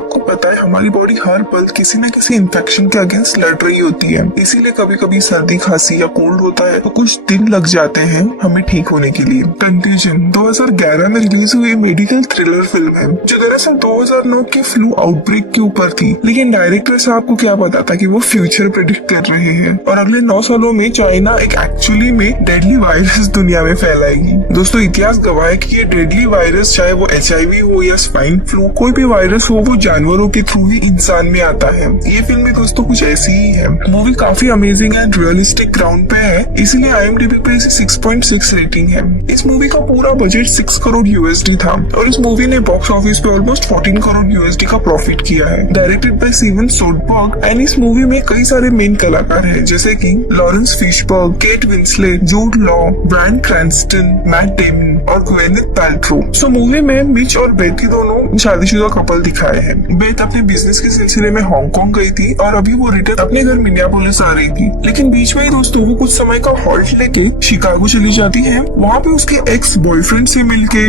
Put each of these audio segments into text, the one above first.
आपको पता है हमारी बॉडी हर पल किसी न किसी इन्फेक्शन के अगेंस्ट लड़ रही होती है, इसीलिए कभी कभी सर्दी खांसी या कोल्ड होता है तो कुछ दिन लग जाते हैं हमें ठीक होने के लिए। कंटेजियन 2011 में रिलीज हुई मेडिकल थ्रिलर फिल्म है जो दरअसल 2009 के फ्लू आउटब्रेक के ऊपर थी, लेकिन डायरेक्टर साहब को क्या पता था कि वो फ्यूचर प्रेडिक्ट कर रहे हैं और अगले 9 सालों में चाइना एक एक्चुअली में डेडली वायरस दुनिया में फैलाएगी। दोस्तों इतिहास गवाह है कि ये डेडली वायरस चाहे वो HIV हो या स्वाइन फ्लू, कोई भी वायरस हो वो जानवरों के थ्रू ही इंसान में आता है। ये फिल्म भी दोस्तों कुछ ऐसी ही है। मूवी काफी अमेजिंग एंड रियलिस्टिक ग्राउंड पे है, इसीलिए IMDb पे इसे 6.6 रेटिंग है। इस मूवी का पूरा बजट 6 करोड़ USD था और इस मूवी ने बॉक्स ऑफिस पे ऑलमोस्ट 14 करोड़ USD का प्रॉफिट किया है। Directed by Steven Soderbergh and इस मूवी में कई सारे मेन कलाकार हैं जैसे कि Laurence Fishburne, Kate Winslet, Jude Law, Bryan Cranston, Matt Damon और ग्वेनेथ पैल्ट्रो। सो मूवी में मिच और बेथ के दोनों शादीशुदा कपल दिखाए हैं। बेथ अपने बिजनेस के सिलसिले में हांगकांग गई थी और अभी वो रिटर्न अपने घर मिनियापोलिस आ रही थी, लेकिन बीच में ही दोस्तों वो कुछ समय का हॉल्ट लेके शिकागो चली जाती है। वहाँ पे उसके एक्स बॉयफ्रेंड से मिलके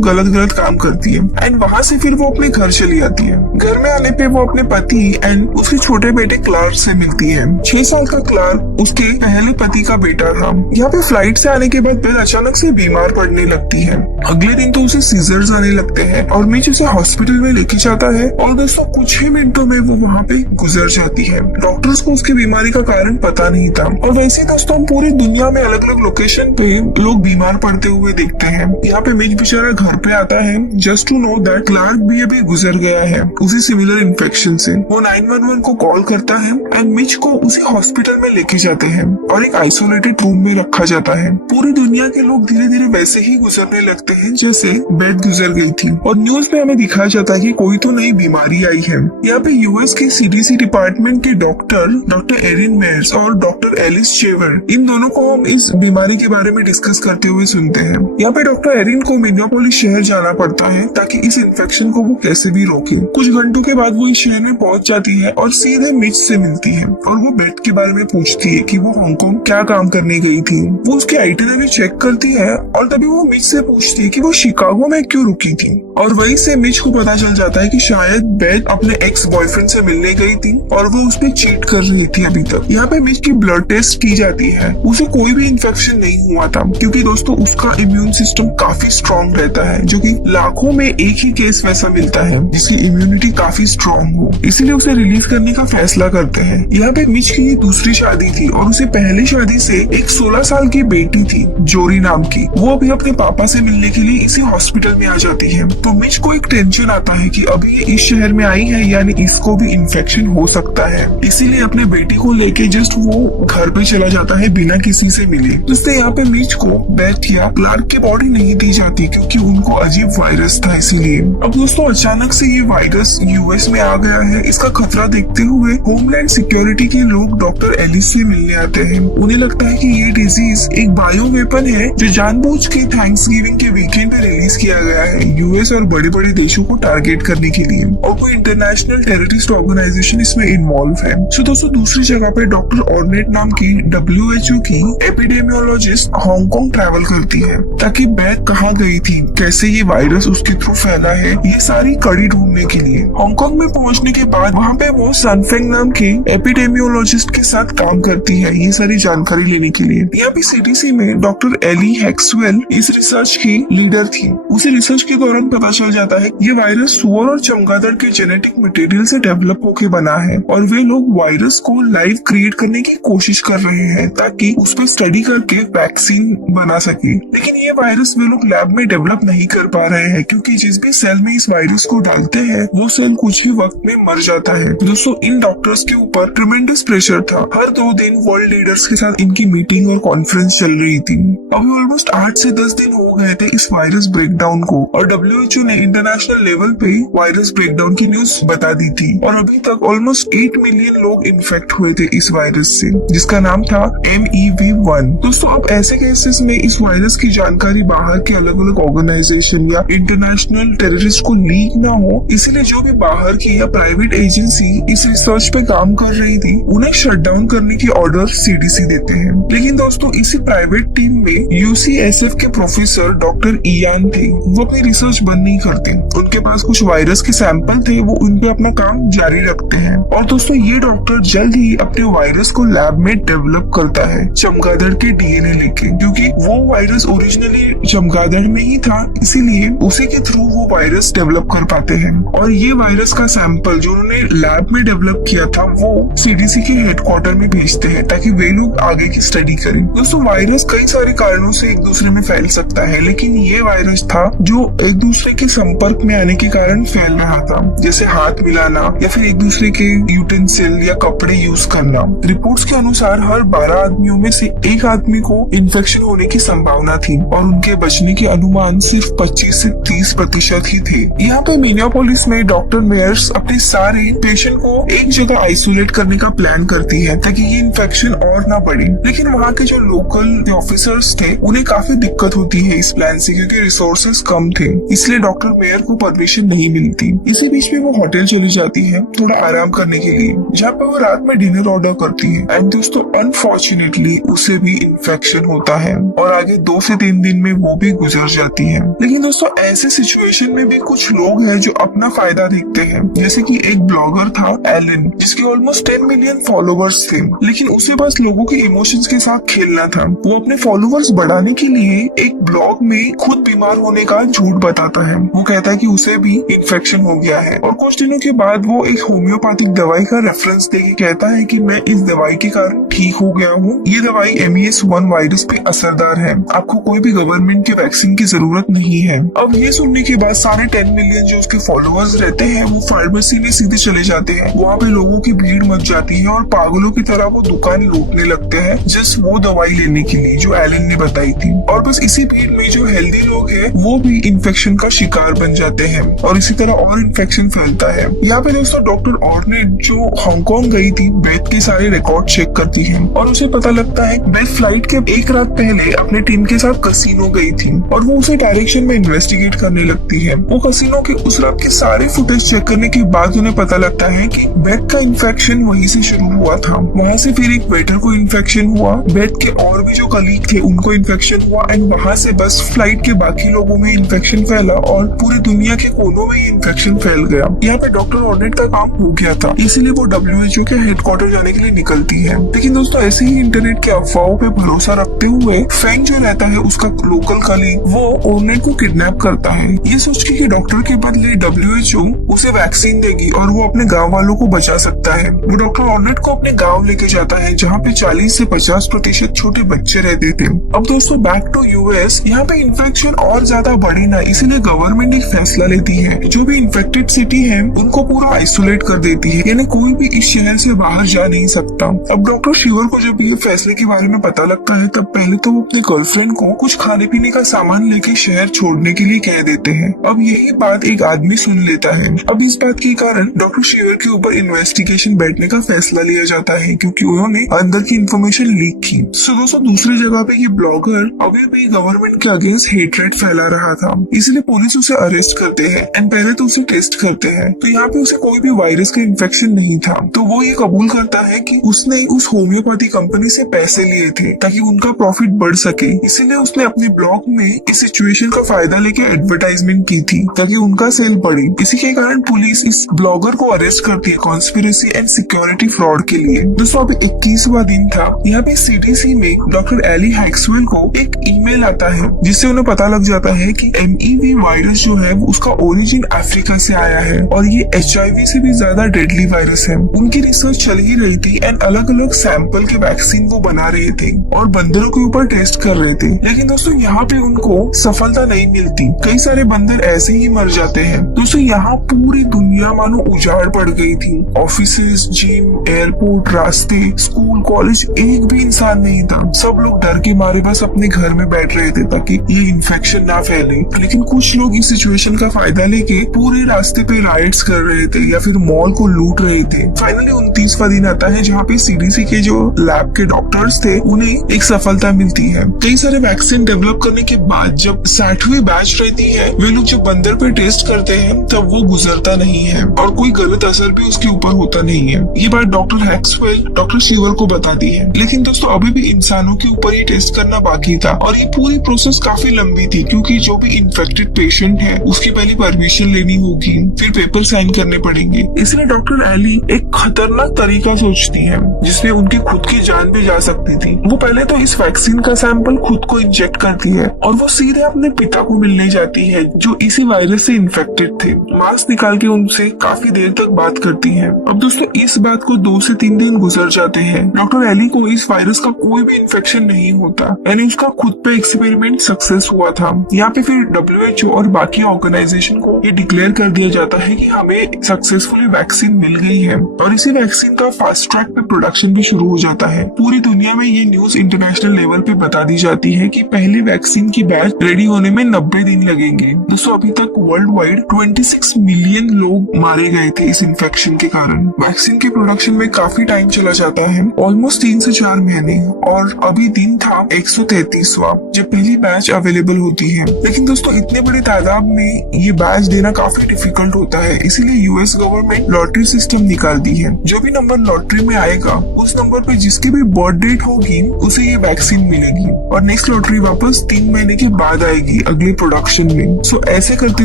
गलत काम करती है एंड वहाँ से फिर वो अपने घर चली आती है। घर में आने पे वो अपने पति एंड उसके छोटे बेटे क्लार्क से मिलती है। 6 साल का क्लार्क उसके पहले पति का बेटा था। यहाँ पे फ्लाइट से आने के बाद बेथ अचानक से बीमार पड़ने लगती है। अगले दिन तो उसे सीजर्स आने लगते हैं और मिच उसे हॉस्पिटल में लेके जाता है और दोस्तों कुछ ही मिनटों में वो वहाँ पे गुजर जाती है। डॉक्टर्स को उसकी बीमारी का कारण पता नहीं था और वैसे दोस्तों हम पूरी दुनिया में अलग अलग लोकेशन पे लोग बीमार पड़ते हुए देखते हैं। यहाँ पे मिच बेचारा घर पे आता है just to know that clerk भी अभी गुजर गया है उसी सिमिलर इन्फेक्शन से। वो 911 को कॉल करता है एंड मिच को उसी हॉस्पिटल में लेके जाते हैं और एक आइसोलेटेड रूम में रखा जाता है। पूरी दुनिया के लोग धीरे धीरे वैसे ही गुजरने लगते हैं जैसे बेथ गुजर गई थी और न्यूज में हमें दिखाया जाता है कि कोई तो नई बीमारी आई है। यहाँ पे US के CDC डिपार्टमेंट के डॉक्टर एरिन मेयर्स और डॉक्टर एलिस चेवर, इन दोनों को हम इस बीमारी के बारे में डिस्कस करते हुए सुनते हैं। यहाँ पे डॉक्टर एरिन को मिनियापोलिस शहर जाना पड़ता है ताकि इस इन्फेक्शन को वो कैसे भी रोके। कुछ घंटों के बाद वो इस शहर में पहुंच जाती है और सीधे मिच से मिलती है और वो बेथ के बारे में पूछती है कि वो हांगकांग क्या काम करने गई थी। वो उसके आइटिनरी चेक करती है और तभी वो मिच से पूछती है कि वो शिकागो में क्यों रुकी थी और वहीं से मिच को पता चल जाता है कि शायद बेथ अपने एक्स बॉयफ्रेंड से मिलने गई थी और वो उस पे चीट कर रही थी अभी तक। यहाँ पे मिच की ब्लड टेस्ट की जाती है, उसे कोई भी इन्फेक्शन नहीं हुआ था क्योंकि दोस्तों उसका इम्यून सिस्टम काफी स्ट्रॉन्ग रहता है, जो कि लाखों में एक ही केस वैसा मिलता है जिसकी इम्यूनिटी काफी स्ट्रॉन्ग हो, इसीलिए उसे रिलीज करने का फैसला करते हैं। यहाँ पे मिच की दूसरी शादी थी और उसे पहली शादी से एक 16 साल की बेटी थी जोरी नाम की। वो अभी अपने पापा से मिलने के लिए इसी हॉस्पिटल में आ जाती है तो मिच को एक टेंशन आता है कि अभी ये इस शहर में आई है यानी इसको भी इन्फेक्शन हो सकता है, इसीलिए अपने बेटी को लेके जस्ट वो घर पे चला जाता है बिना किसी से मिले। जिससे यहाँ पे मिच को बेथ या क्लार्क की बॉडी नहीं दी जाती क्योंकि उनको अजीब वायरस था इसीलिए। अब दोस्तों अचानक से ये वायरस US में आ गया है, इसका खतरा देखते हुए होमलैंड सिक्योरिटी के लोग डॉक्टर एलिस से मिलने आते हैं। उन्हें लगता है कि ये डिजीज एक बायो वेपन है जो जानबूझ के थैंक्सगिविंग के वीकेंड पे रिलीज किया गया है US और बड़े बड़े देशों को टारगेट करने के लिए और कोई इंटरनेशनल टेररिस्ट ऑर्गेनाइजेशन इसमें इन्वॉल्व है। सो दोस्तों दूसरी जगह पे डॉक्टर ऑर्नेट नाम की WHO की एपिडेमियोलॉजिस्ट हांगकांग ट्रैवल करती है ताकि बेथ कहाँ गई थी, कैसे ये वायरस उसके थ्रू फैला है, ये सारी कड़ी ढूंढने के लिए। हांगकांग में पहुंचने के बाद वहाँ पे वो सनफेंग नाम की एपिडेमियोलॉजिस्ट के साथ काम करती है ये सारी जानकारी लेने के लिए। यहाँ पे CDC में डॉक्टर एली हैक्सवेल इस रिसर्च की लीडर थी। उसे रिसर्च के दौरान पता चल जाता है ये वायरस सुअर और चमगादड़ के जेनेटिक मटेरियल से डेवलप होके बना है और वे लोग वायरस को लाइव क्रिएट करने की कोशिश कर रहे हैं ताकि उस पर स्टडी करके वैक्सीन बना सके। लेकिन ये वायरस वे लोग लैब में डेवलप नहीं कर पा रहे हैं क्योंकि जिस भी सेल में इस वायरस को डालते हैं वो सेल कुछ ही वक्त में मर जाता है। दोस्तों इन डॉक्टर्स के ऊपर ट्रिमेंडस प्रेशर था। हर 2 दिन वर्ल्ड लीडर्स के साथ इनकी मीटिंग और कॉन्फ्रेंस चल रही थी। अभी ऑलमोस्ट 8 से 10 दिन हो गए थे इस वायरस ब्रेकडाउन को और WHO ने इंटरनेशनल लेवल पे वायरस ब्रेकडाउन की न्यूज बता दी थी और अभी तक ऑलमोस्ट 8 मिलियन लोग इन्फेक्ट हुए थे इस वायरस से जिसका नाम था MEV1। दोस्तों अब ऐसे केसेस में इस वायरस की जानकारी बाहर के अलग अलग ऑर्गेनाइजेशन या इंटरनेशनल टेररिस्ट को लीक ना हो, इसीलिए जो भी बाहर की या प्राइवेट एजेंसी इस रिसर्च पे काम कर रही थी उन्हें शट डाउन करने की ऑर्डर CDC देते हैं। लेकिन दोस्तों इसी प्राइवेट टीम में UCSF के प्रोफेसर डॉक्टर इयान थे। वो अपनी रिसर्च बंद नहीं करते, उनके पास कुछ वायरस के सैंपल कंट्रोल थे वो उन पे अपना काम जारी रखते हैं। और दोस्तों ये डॉक्टर जल्द ही अपने वायरस को लैब में डेवलप करता है चमगादड़ के डीएनए लेके, क्योंकि वो वायरस ओरिजिनली चमगादड़ में ही था, इसीलिए उसी के थ्रू वो वायरस डेवलप कर पाते हैं। और ये वायरस का सैंपल जो उन्होंने लैब में डेवलप किया था वो सीडीसी के हेडक्वार्टर में भेजते हैं ताकि वे लोग आगे की स्टडी करें। दोस्तों वायरस कई सारे कारणों से एक दूसरे में फैल सकता है, लेकिन ये वायरस था जो एक दूसरे के संपर्क में आने के कारण फैल रहा था, जैसे हाथ मिलाना या फिर एक दूसरे के यूटेंसिल या कपड़े यूज करना। रिपोर्ट्स के अनुसार हर 12 आदमियों में से एक आदमी को इन्फेक्शन होने की संभावना थी और उनके बचने के अनुमान सिर्फ 25 से 30% ही थे। यहाँ पे मिनियापोलिस में डॉक्टर मेयर्स अपने सारे पेशेंट को एक जगह आइसोलेट करने का प्लान करती है ताकि ये इन्फेक्शन और ना बढ़े, लेकिन वहाँ के जो लोकल ऑफिसर्स थे उन्हें काफी दिक्कत होती है इस प्लान से, क्योंकि रिसोर्सेज कम थे, इसलिए डॉक्टर मेयर को परमिशन नहीं मिलती। इसी बीच में वो होटल चली जाती है थोड़ा आराम करने के लिए, जहाँ पे वो रात में डिनर ऑर्डर करती है। एंड दोस्तों अनफॉर्चुनेटली उसे भी इन्फेक्शन होता है और आगे 2 से 3 दिन में वो भी गुजर जाती है। लेकिन दोस्तों ऐसे सिचुएशन में भी कुछ लोग हैं जो अपना फायदा देखते हैं, जैसे कि एक ब्लॉगर था एलन, जिसके ऑलमोस्ट 10 मिलियन फॉलोवर्स थे, लेकिन उसे बस लोगों के इमोशंस के साथ खेलना था। वो अपने फॉलोवर्स बढ़ाने के लिए एक ब्लॉग में खुद बीमार होने का झूठ बताता है। वो कहता है कि उसे भी इन्फेक्शन हो गया है और कुछ दिनों के बाद वो एक होम्योपैथिक दवाई का रेफरेंस देके कहता है कि मैं इस दवाई के कारण ठीक हो गया हूँ। ये दवाई MES1 वायरस पे असरदार है, आपको कोई भी गवर्नमेंट के वैक्सीन की जरूरत नहीं है। अब ये सुनने के बाद सारे 10 मिलियन जो उसके फॉलोअर्स रहते हैं वो फार्मेसी में सीधे चले जाते हैं। वहाँ पे लोगों की भीड़ मच जाती है और पागलों की तरह वो दुकान लूटने लगते हैं जस्ट वो दवाई लेने के लिए जो एलन ने बताई थी। और बस इसी भीड़ में जो हेल्दी लोग हैं वो भी इन्फेक्शन का शिकार बन जाते हैं और इसी तरह और इन्फेक्शन फैलता है। यहाँ पे दोस्तों डॉक्टर ऑर्नेट जो हांगकांग गई थी बेथ के सारे रिकॉर्ड चेक करती है और उसे पता लगता है बेथ फ्लाइट के एक रात पहले अपने टीम के साथ कसिनो गई थी और वो उसे डायरेक्शन में इन्वेस्टिगेट करने लगती है। वो कसिनो के उस रात के सारे फुटेज चेक करने के बाद उन्हें पता लगता है कि बेथ का इन्फेक्शन वहीं से शुरू हुआ था। वहाँ से फिर एक वेटर को इन्फेक्शन हुआ, बेथ के और भी जो कलीग थे उनको इन्फेक्शन हुआ एंड वहाँ से बस फ्लाइट के बाकी लोगों में इन्फेक्शन फैला और पूरी दुनिया के कोनों में इन्फेक्शन फैल गया। यहाँ पे डॉक्टर ऑर्नेट का काम हो गया था, इसीलिए वो WHO के हेडक्वार्टर जाने के लिए निकलती है। लेकिन दोस्तों ऐसे ही इंटरनेट के अफवाहों पे भरोसा रखते हुए फैंग जो रहता है उसका लोकल कलीग वो ऑर्नेट को किडनैप करता है, ये सोच के कि डॉक्टर के बदले WHO उसे वैक्सीन देगी और वो अपने गाँव वालों को बचा सकता है। वो डॉक्टर ऑर्नेट को अपने गाँव लेके जाता है जहाँ पे 40 से 50% छोटे बच्चे रहते थे। अब दोस्तों बैक टू US, यहाँ पे इन्फेक्शन और ज्यादा बढ़े ना, इसीलिए गवर्नमेंट एक फैसला लेती है, जो भी इन्फेक्टेड सिटी है उनको पूरा आइसोलेट कर देती है, यानी कोई भी इस शहर से बाहर जा नहीं सकता। अब डॉक्टर शिवर को जब ये फैसले के बारे में पता लगता है तब पहले तो वो अपने गर्लफ्रेंड को कुछ खाने पीने का सामान लेके शहर छोड़ने के लिए कह देते हैं। अब यही बात एक आदमी सुन लेता है। अब इस बात के कारण डॉक्टर शिवर के ऊपर इन्वेस्टिगेशन बैठने का फैसला लिया जाता है क्योंकि उन्होंने अंदर की इन्फॉर्मेशन लीक की। सो दोस्तों दूसरी जगह पे ये ब्लॉगर अभी भी गवर्नमेंट के अगेंस्ट हेटरेट फैला रहा था, इसलिए पुलिस उसे अरेस्ट करते हैं एंड पहले तो उसे टेस्ट करते हैं। तो यहाँ पे उसे कोई भी वायरस का इन्फेक्शन नहीं था, तो वो ये कबूल करता है कि उसने उस होम्योपैथी कंपनी से पैसे लिए थे ताकि उनका प्रॉफिट बढ़ सके, इसीलिए उसने अपने ब्लॉग में इस सिचुएशन का फायदा लेके एडवर्टाइजमेंट की थी ताकि उनका सेल बढ़े। इसी के कारण पुलिस इस ब्लॉगर को अरेस्ट करती है कॉन्स्पिरेसी एंड सिक्योरिटी फ्रॉड के लिए। दोस्तों अभी 21वां दिन था। यहाँ पे CDC में डॉक्टर एली हैक्सवेल को एक ईमेल आता है जिससे उन्हें पता लग जाता है कि MEV वायरस जो है उसका ओरिजिन अफ्रीका से आया है और ये HIV से भी ज्यादा डेडली वायरस है। उनकी रिसर्च चल ही रही थी एंड अलग अलग सैंपल के वैक्सीन वो बना रहे थे और बंदरों के ऊपर टेस्ट कर रहे थे, लेकिन दोस्तों यहाँ पे उनको सफलता नहीं मिलती, कई सारे बंदर ऐसे ही मर जाते हैं। दोस्तों यहाँ पूरी दुनिया मानो उजाड़ पड़ गई थी। ऑफिसेस, जिम, एयरपोर्ट, रास्ते, स्कूल, कॉलेज, एक भी इंसान नहीं था। सब लोग डर के मारे बस अपने घर में बैठ रहे थे ताकि ये इन्फेक्शन ना फैले। लेकिन कुछ लोग इस सिचुएशन का फायदा लेके पूरे रास्ते पे राइड्स कर रहे थे या फिर मॉल को लूट रहे थे। फाइनली 29वां दिन आता है जहाँ पे CDC के जो लैब के डॉक्टर्स थे उन्हें एक सफलता मिलती है। कई सारे वैक्सीन डेवलप करने के बाद जब 60वीं बैच रहती है वे लोग जब बंदर पे टेस्ट करते हैं तब वो गुजरता नहीं है और कोई गलत असर भी उसके ऊपर होता नहीं है। ये बात डॉक्टर हैक्सवेल डॉक्टर शिवर को बताती है। लेकिन दोस्तों अभी भी इंसानों के ऊपर ही टेस्ट करना बाकी था और ये पूरी प्रोसेस काफी लंबी थी क्योंकि जो भी इन्फेक्टेड पेशेंट है उसकी पहले परमिशन लेनी होगी, फिर पेपर साइन करने पड़ेंगे। इसलिए डॉक्टर एली एक खतरनाक तरीका सोचती है जिसमें उनकी खुद की जान भी जा सकती थी। वो पहले तो इस वैक्सीन का सैंपल खुद को इंजेक्ट करती है और वो सीधे अपने पिता को मिलने जाती है जो इसी वायरस से इन्फेक्टेड थे। मास्क निकाल के उनसे काफी देर तक बात करती है। अब दोस्तों इस बात को 2 से 3 दिन गुजर जाते हैं। डॉक्टर एली को इस वायरस का कोई भी इन्फेक्शन नहीं होता, यानी उसका खुद पे एक्सपेरिमेंट सक्सेस हुआ था। यहाँ पे फिर WHO और बाकी ऑर्गेनाइजेशन को ये डिक्लेयर कर दिया जाता है कि हमें सक्सेसफुली वैक्सीन मिल गई है और इसी वैक्सीन का फास्ट ट्रैक पे प्रोडक्शन भी शुरू हो जाता है। पूरी दुनिया में ये न्यूज इंटरनेशनल लेवल पे बता दी जाती है कि पहले वैक्सीन की बैच रेडी होने में 90 दिन लगेंगे। दोस्तों अभी तक वर्ल्ड वाइड 26 मिलियन लोग मारे गए थे इस इन्फेक्शन के कारण। वैक्सीन के प्रोडक्शन में काफी टाइम चला जाता है, ऑलमोस्ट 3 से 4 महीने, और अभी दिन था 133वां जब पहली बैच अवेलेबल होती है। लेकिन दोस्तों इतने बड़े तादाद में ये बैच देना काफी डिफिकल्ट होता है, इसीलिए यूएस गवर्नमेंट लॉटरी सिस्टम निकालती है। जो भी नंबर लॉटरी में आएगा उस नंबर पे जिसकी भी बर्थ डेट होगी उसे ये वैक्सीन मिलेगी और नेक्स्ट लॉटरी वापस 3 महीने के बाद आएगी अगले प्रोडक्शन में। सो ऐसे करते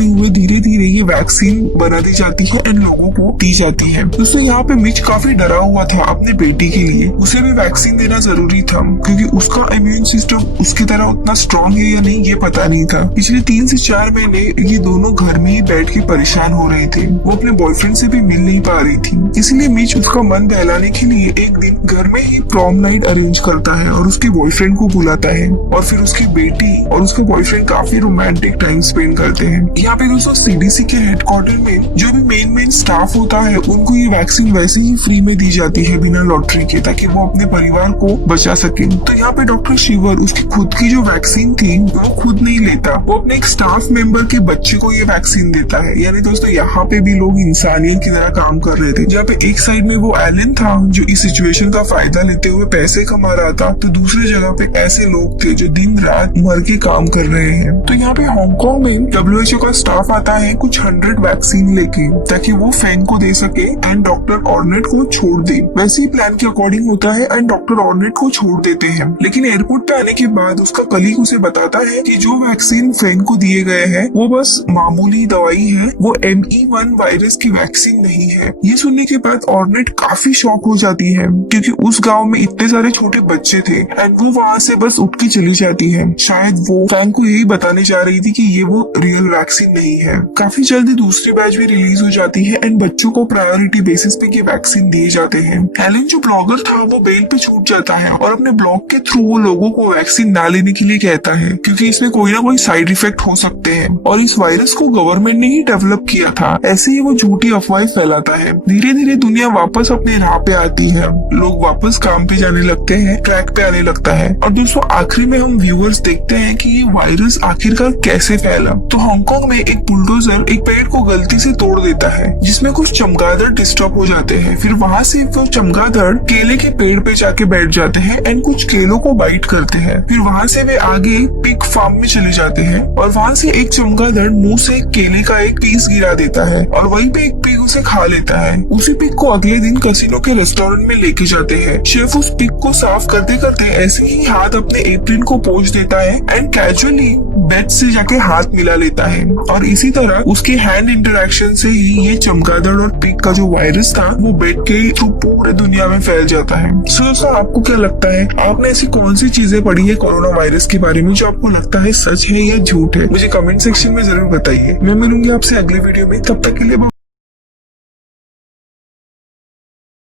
हुए धीरे धीरे ये वैक्सीन बना दी जाती है एंड लोगों को दी जाती है। दोस्तों यहाँ पे मिच काफी डरा हुआ था अपने बेटी के लिए, उसे भी वैक्सीन देना जरूरी था क्योंकि उसका इम्यून सिस्टम उसकी तरह उतना स्ट्रॉन्ग है या नहीं ये पता नहीं था। पिछले 3 से 4 महीने ये दोनों घर में ही बैठ के परेशान हो रहे थे, वो अपने बॉयफ्रेंड से भी मिल नहीं पा रही थी। इसलिए मिच उसका मन बहलाने के लिए एक दिन घर में ही प्रॉम नाइट अरेंज करता है और उसके बॉयफ्रेंड को बुलाता है और फिर उसकी बेटी और उसके बॉयफ्रेंड काफी रोमांटिक टाइम स्पेंड करते हैं। यहाँ पे दोस्तों CDC के हेडक्वार्टर में जो भी मेन स्टाफ होता है उनको ये वैक्सीन वैसे ही फ्री में दी जाती है बिना लॉटरी के, ताकि वो अपने परिवार को बचा सके। तो यहाँ पे डॉक्टर शिवर उसकी खुद की जो वैक्सीन थी वो खुद नहीं लेता, वो अपने एक स्टाफ मेंबर के बच्चे को ये वैक्सीन देता है। यानी दोस्तों यहाँ पे भी लोग इंसानियत की तरह काम कर रहे थे। जहाँ पे एक साइड में वो एलन था जो इस सिचुएशन का फायदा लेते हुए पैसे कमा रहा था, तो दूसरी जगह पे ऐसे लोग थे जो दिन रात मर के काम कर रहे हैं। तो यहाँ पे हांगकांग में WHO का स्टाफ आता है कुछ 100 वैक्सीन लेके, ताकि वो फैंग को दे सके एंड डॉक्टर ऑर्नेट को छोड़ दे। वैसे ही प्लान के अकॉर्डिंग होता है एंड डॉक्टर ऑर्नेट को छोड़ देते हैं। लेकिन एयरपोर्ट पे आने के बाद उसका कलीग उसे बताता है कि जो वैक्सीन फैंग को दिए गए हैं वो बस मामूली दवाई है, वो ME1 वायरस की वैक्सीन नहीं है। ये सुनने के बाद ऑर्नेट काफी शॉक हो जाती है क्योंकि उस गांव में इतने सारे छोटे बच्चे थे एंड वो वहाँ से बस उठ के चली जाती है। शायद वो फैंग को यही बताने जा रही थी कि ये वो रियल वैक्सीन नहीं है। काफी जल्दी दूसरी बैच भी रिलीज हो जाती है एंड बच्चों को प्रायोरिटी बेसिस पे ये वैक्सीन दिए जाते हैं। एलन जो ब्लॉगर था वो बेल पे छूट जाता है और अपने ब्लॉग के थ्रू वो लोगों को वैक्सीन ना लेने के लिए कहता है क्योंकि इसमें कोई ना कोई साइड इफेक्ट हो सकते हैं और इस वायरस को गवर्नमेंट ने ही डेवलप किया था। ऐसे ही वो झूठी अफवाहें फैलाता है। धीरे धीरे दुनिया वापस अपने राह पे आती है, लोग वापस काम पे जाने लगते हैं, ट्रैक पे आने लगता है। और दोस्तों आखिरी में हम व्यूअर्स देखते हैं कि ये वायरस आखिरकार कैसे फैला। तो हांगकांग में एक बुलडोजर एक पेड़ को गलती से तोड़ देता है जिसमें कुछ चमगादड़ डिस्टर्ब हो जाते हैं। फिर वहाँ से वो चमगादड़ केले के पेड़ पे जाके बैठ जाते हैं एंड कुछ केलों को बाइट करते हैं। फिर वहाँ से वे आगे पिग फार्म में चले जाते हैं और वहाँ से एक चमगादड़ मुंह से केले का एक पीस गिरा देता है और वहीं पे एक पिग उसे खा लेता है। उसी पिग को अगले दिन कैसीनो के रेस्टोरेंट में लेके जाते हैं। शेफ उस पिग को साफ करते करते ऐसे ही हाथ अपने एप्रिन को पोंछ देता है एंड कैजुअली बेड से जाके हाथ मिला लेता है और इसी तरह उसके हैंड इंटरेक्शन से ही ये चमगादड़ और पिग का जो वायरस था वो बेड के थ्रू पूरे दुनिया में फैल जाता है। सो आपको क्या लगता है, आपने ऐसी कौन सी चीजें पढ़ी है कोरोना वायरस के बारे में जो आपको लगता है सच है या झूठ है? मुझे कमेंट सेक्शन में जरूर बताइए। मैं मिलूंगी आपसे अगले वीडियो में, तब तक के लिए